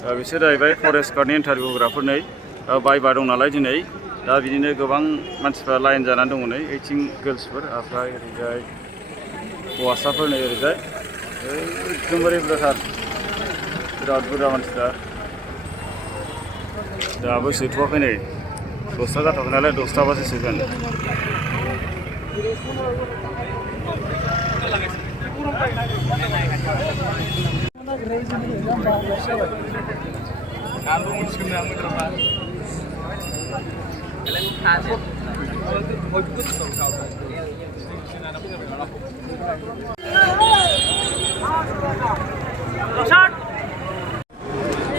बिसोर जाहैबाय forest गार्डनि interview होग्राफोर नै बायबा दं नालाय दिनै दा बिदिनो गोबां मानसिफ्रा लाइन जानानै दङ नै ओइथिं गार्लसफोर ओमफ्राय ओरैजाय हौवासाफोर नै ओरैजाय एकदमबारे बुरजाथार बिराद बुरजा मानसिफ्रा दाबो सोथ'वाखै नै 10ता जाथ'वाखै नालाय 10ताबासो सोगोन।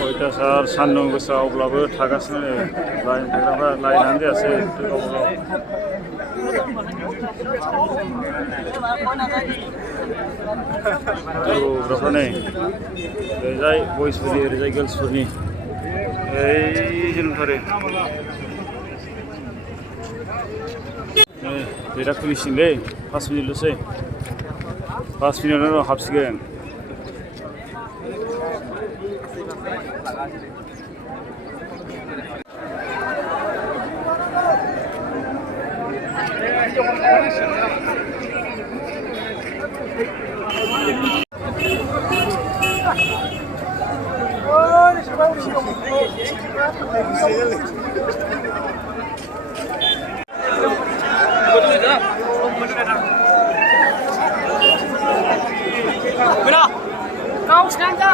अयथासार सान्दुं गोसा अब्लाबो थागासिनो लाइन थाग्राफ्रा लाइनानो जायासै गावबा गाव जौग्राफ्रा नै ओरैजाय बयसफोरनि ओरैजाय गार्लसफोरनि ओइजोंथारो गेटआ खुलिसिगोनलै 5 मिनिटल'सै 5 मिनिटनि उनाव हाबसिगोन। Kau sekarang ya.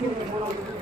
Hey!